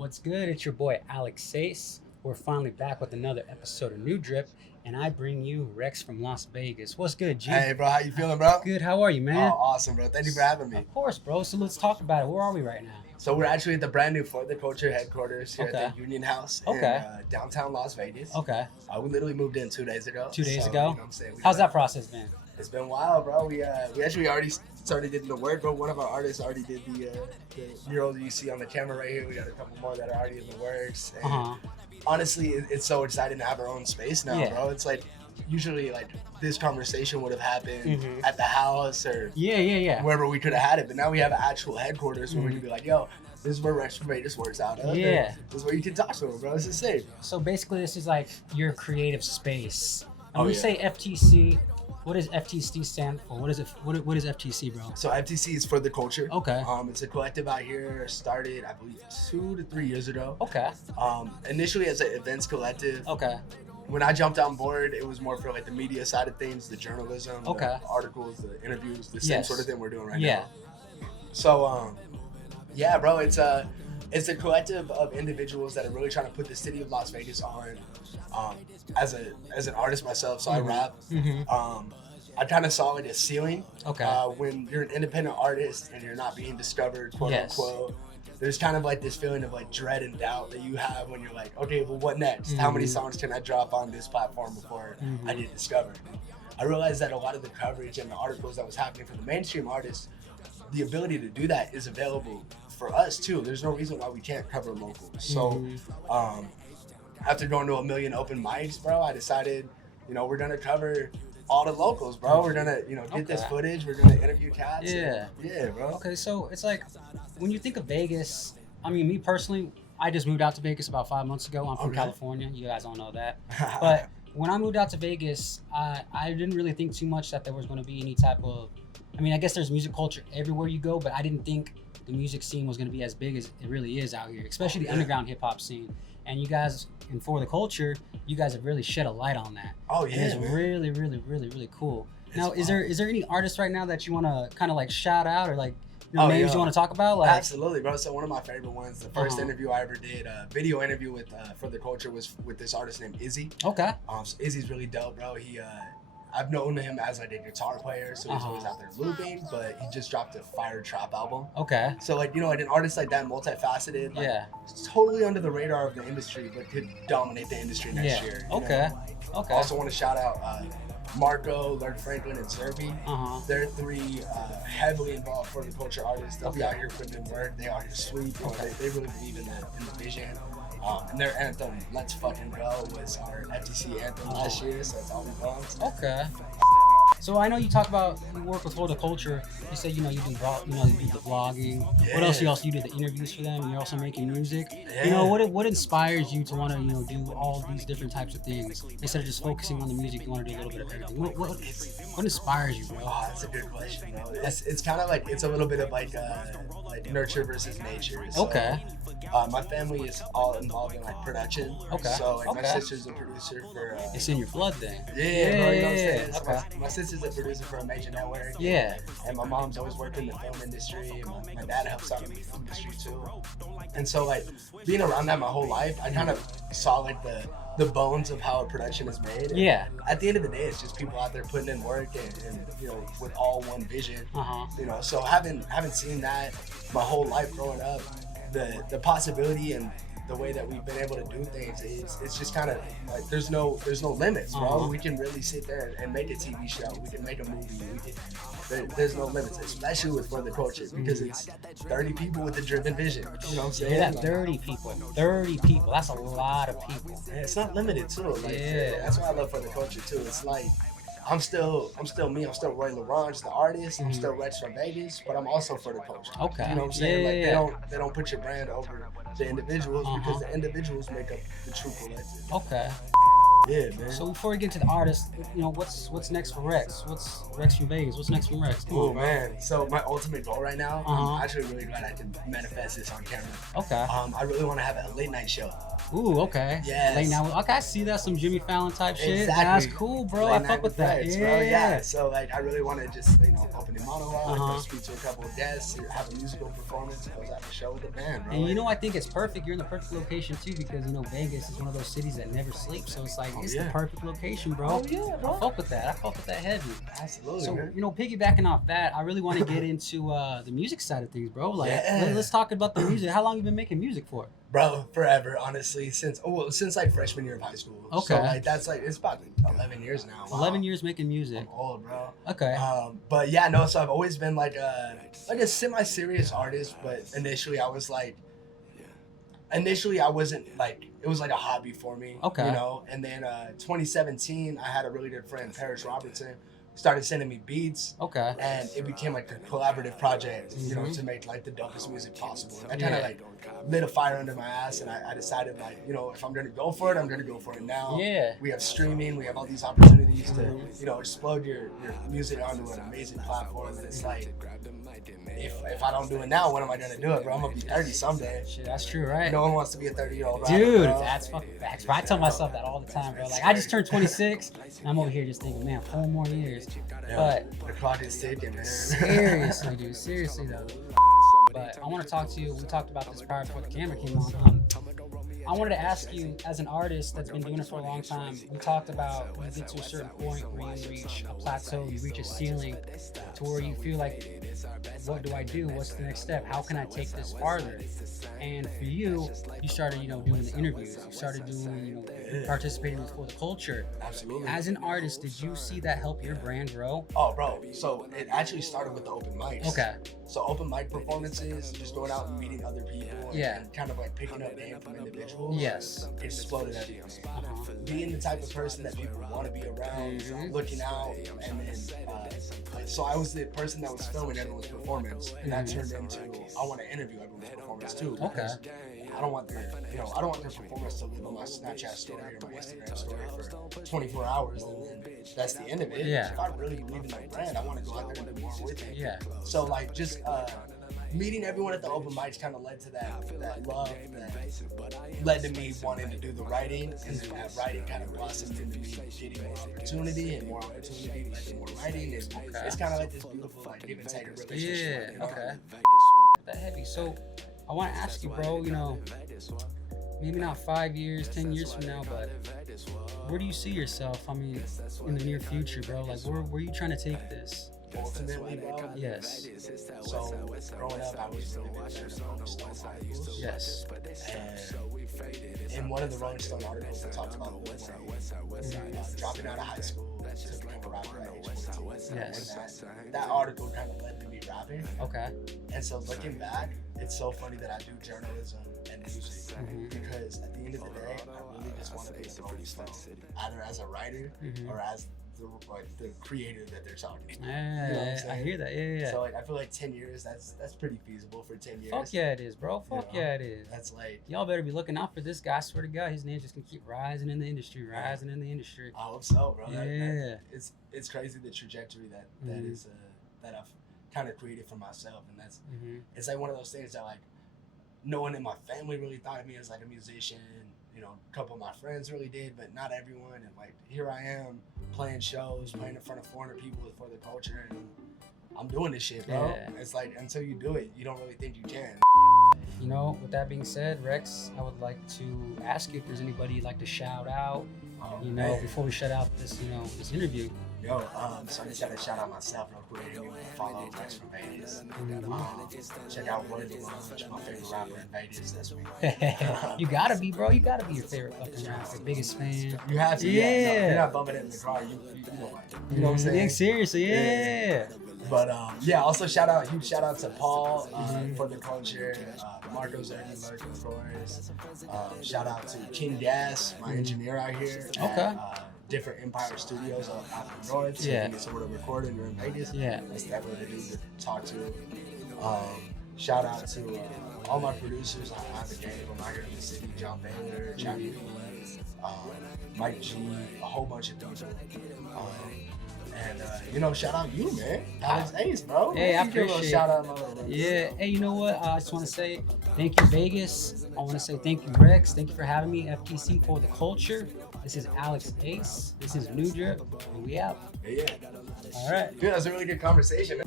What's good? It's your boy R.O.C.C. We're finally back with another episode of New Drip, and I bring you Rex from Las Vegas. What's good, G? Hey, bro, how you feeling, bro? Good. How are you, Oh, man? awesome, bro. Thank you for having me. Of course, bro. So let's talk about it. Where are we right now? So we're actually at the brand new For the Culture headquarters here Okay. at the Union House in downtown Las Vegas. Okay. We literally moved in 2 days ago. 2 days so, ago? You know what I'm saying? How's that process been? It's been wild, bro. We actually already started getting the work, bro. One of our artists already did the mural that you see on the camera right here. We got a couple more that are already in the works. And honestly, it's so exciting to have our own space now, bro. It's like usually like this conversation would have happened at the house or wherever we could have had it, but now we have an actual headquarters where we can be like, yo, this is where Rex from Vegas works out of. Yeah. This is where you can talk to him, bro. This is safe. So basically, this is like your creative space. And when you say FTC, what does FTC stand for? What is it? What is FTC, bro? So FTC is For the Culture. Okay. It's a collective out here. Started, I believe, 2 to 3 years ago. Okay. Initially as an events collective. Okay. When I jumped on board, it was more for like the media side of things, the journalism, Okay. the articles, the interviews, the same sort of thing we're doing right now. Yeah. So, yeah, bro, it's a collective of individuals that are really trying to put the city of Las Vegas on. As an artist myself, so I rap. I kind of saw it as ceiling. Okay. When you're an independent artist and you're not being discovered, quote unquote, there's kind of like this feeling of like dread and doubt that you have when you're like, okay, well, what next? How many songs can I drop on this platform before I get discovered? I realized that a lot of the coverage and the articles that was happening for the mainstream artists, the ability to do that is available for us too. There's no reason why we can't cover locals. So after going to a million open mics, bro, I decided, we're gonna cover all the locals, bro. We're gonna, get this footage. We're gonna interview cats. Yeah. Yeah, bro. Okay, so it's like when you think of Vegas, I mean, me personally, I just moved out to Vegas about 5 months ago. I'm from California. You guys don't know that. But when I moved out to Vegas, I didn't really think too much that there was going to be any type of, I mean, I guess there's music culture everywhere you go, but I didn't think the music scene was going to be as big as it really is out here, especially the underground hip hop scene. And you guys, and For the Culture, you guys have really shed a light on that. Oh yeah, and it's really, really, really, really cool. Now, is there any artists right now that you want to kind of like shout out or like names you want to talk about? Like, absolutely, bro. So one of my favorite ones, the first interview I ever did, video interview with For the Culture, was with this artist named Izzy. Okay. So Izzy's really dope, bro. I've known him as like a guitar player, so he's always out there looping, but he just dropped a fire trap album. Okay. So like, like an artist like that, multifaceted, like, totally under the radar of the industry, but could dominate the industry next year. Okay. Also want to shout out Marco, Lord Franklin, and Zerby. They're 3 heavily involved For the Culture artists. They'll be out here putting in work. They are here sweet. They really believe in the vision. And their anthem, Let's Fucking Go, was our FTC anthem last year, so that's all we bumped. Okay. So I know you talk about you work with For the Culture. You say you do the vlogging. Yeah. What else? You do the interviews for them. And you're also making music. Yeah. What inspires you to want to do all these different types of things instead of just focusing on the music? You want to do a little bit of everything. What inspires you, bro? Oh, that's a good question, bro. It's kind of like, it's a little bit of like nurture versus nature. So, my family is all involved in like production. So like my sister's a producer for. It's in your blood then. Yeah, bro. You know what I'm saying? So my sister's a producer for a major network. Yeah. And my mom's always worked in the film industry, and my dad helps out in the film industry too. And so like being around that my whole life, I kind of saw like the bones of how a production is made. And at the end of the day, it's just people out there putting in work and with all one vision. So having seen that my whole life growing up, the possibility and the way that we've been able to do things it's just kind of like there's no limits, bro. We can really sit there and make a TV show. We can make a movie. There's no limits, especially with For the Culture, because it's 30 people with a driven vision. You know what I'm saying? Yeah, 30 people. 30 people. That's a lot of people. Yeah, it's not limited too. Like, that's why I love For the Culture too. It's like I'm still me. I'm still Roy Lorange, the artist. I'm still Rex from Vegas, but I'm also For the Culture. Okay. You know what I'm saying? They don't put your brand over the individuals because the individuals make up the true collective. Okay. Yeah, man. So before we get to the artist, what's next for Rex? What's Rex from Vegas? What's next from Rex? Oh man. So my ultimate goal right now, I'm actually really glad I can manifest this on camera. Okay. I really want to have a late night show. Ooh, okay. Yes. Late night. Okay, I see that, some Jimmy Fallon type shit. Exactly. That's cool, bro. Late I night fuck with that. friends, Yeah. bro. Yeah. So like, I really want to just open the monologue, Uh-huh. speak to a couple of guests, have a musical performance, close out the show with the band, bro. And you know, I think it's perfect. You're in the perfect location too, because you know Vegas is one of those cities that never sleeps. So it's like it's the perfect location, bro. Oh yeah, bro. I fuck with that. I fuck with that heavy. Absolutely. So man. you know, piggybacking off that, I really want to get into the music side of things, bro. Like, let's talk about the music. How long you been making music for? Bro, forever, honestly, since like freshman year of high school. Okay. So like that's like it's about 11 years now. Wow. 11 years making music. I'm old, bro. Okay. But yeah, no. So I've always been like a semi-serious artist, but initially I wasn't like, it was like a hobby for me. Okay. You know, and then 2017, I had a really good friend, Parrish Robertson, started sending me beats. Okay. And it became like a collaborative project, you know, to make like the dopest music possible. And I kind of like lit a fire under my ass, and I decided like, you know, if I'm gonna go for it, I'm gonna go for it now. Yeah. We have streaming, we have all these opportunities to, you know, explode your music onto an amazing platform. And it's like, if I don't do it now, when am I gonna do it, bro? I'm gonna be 30 someday. Shit, that's true, right? No one wants to be a 30-year-old rapper, Dude, bro. that's fucking facts, bro. I tell myself that all the time, bro. Like, I just turned 26, and I'm over here just thinking, man, 4 more years. Yeah, but the clock is ticking, man. seriously, dude, seriously though. But I want to talk to you. We talked about this prior before the camera came on. I wanted to ask you, as an artist that's been doing it for a long time, we talked about when you get to a certain point where you reach a plateau, you reach a ceiling, to where you feel like, what do I do? What's the next step? How can I take this farther? And for you, you started, you know, doing the interviews. You started doing, you know, participating for the culture. Absolutely. As an artist, did you see that help your brand grow? Oh, bro. So it actually started with the open mics. Okay. So open mic performances, just going out and meeting other people, and kind of like picking up game from individuals. Yes. It exploded everything. Being the type of person that people want to be around, looking out, and then so I was the person that was filming everyone's performance, and that turned into I want to interview everyone's performance too. Okay. I don't want their performance to live on my Snapchat story or my Instagram story for 24 hours, and then that's the end of it. Yeah. If I really believe in my brand, I want to go out there and do more with it. Yeah. So like just meeting everyone at the open mics kind of led to that love that led to me wanting to do the writing, and then that writing kind of blossomed into me getting more opportunity, and more opportunity led to more writing. And it's kind of like this beautiful like give and take relationship. Yeah. You know? Okay. That heavy. So I want to ask you, bro. You know, maybe not 5 years, 10 years from now, but where do you see yourself? I mean, in the near future, bro. Like, where are you trying to take this? Ultimately, bro. Yes. So growing up, I was really big fan of Rolling Stone articles. Yes. And in one of the Rolling Stone articles, they talked about Lil Wayne dropping out of high school to become a rapper at age 14. Yes. And that article kind of led to me rapping. Okay. And so looking back, it's so funny that I do journalism and music, because at the end of the day, I really just want to be a Rolling Stone, either as a writer or as the creator that they're talking about. Yeah, You know what I'm saying? I hear that. Yeah. So like, I feel like 10 years, that's pretty feasible for 10 years. Fuck yeah, it is, bro. Fuck You know? yeah, it is. That's like, Y'all better be looking out for this guy. I swear to God, his name just can keep rising in the industry, rising in the industry. I hope so, bro. Yeah. It's crazy the trajectory that is that I've kind of created for myself, and that's it's like one of those things that like no one in my family really thought of me as like a musician. You know, a couple of my friends really did, but not everyone. And like here I am playing shows, playing in front of 400 people for the culture, and I'm doing this shit, bro. Yeah. It's like until you do it, you don't really think you can. You know, with that being said, Rex, I would like to ask you if there's anybody you'd like to shout out. You know, before we shut out this, you know, this interview. Yo, so I just gotta shout out myself real quick. Anyone follow Rex from Vegas. Check out Lorange, my favorite rapper in Vegas. That's me. You gotta be, bro. You gotta be your favorite fucking rapper, biggest fan. You have to. Yeah. No, you're not bumping it in the car. You know, like, you know what I'm saying? Yeah, seriously, yeah. But also huge shout out to Paul for the culture, Marco Zerni, Marco Flores. Shout out to King Gas, my engineer out here. At, different Empire Studios out in the north. So you can get somewhere to record and you're in Vegas. Yeah. That's definitely the dude to talk to. Shout out to all my producers. I have a gang of them out here in the city. John Baylor, Johnny B, Mike G, a whole bunch of people. And shout out you, man. Alex Ace, bro. Hey, I appreciate it. Shout out, my little brother. Yeah. Hey, you know what? I just want to say, Thank you, Vegas. I want to say thank you, Rex. Thank you for having me. FTC for the culture. This is Alex Ace. This is New Drip, and we out. Yeah. All right. Dude, that was a really good conversation.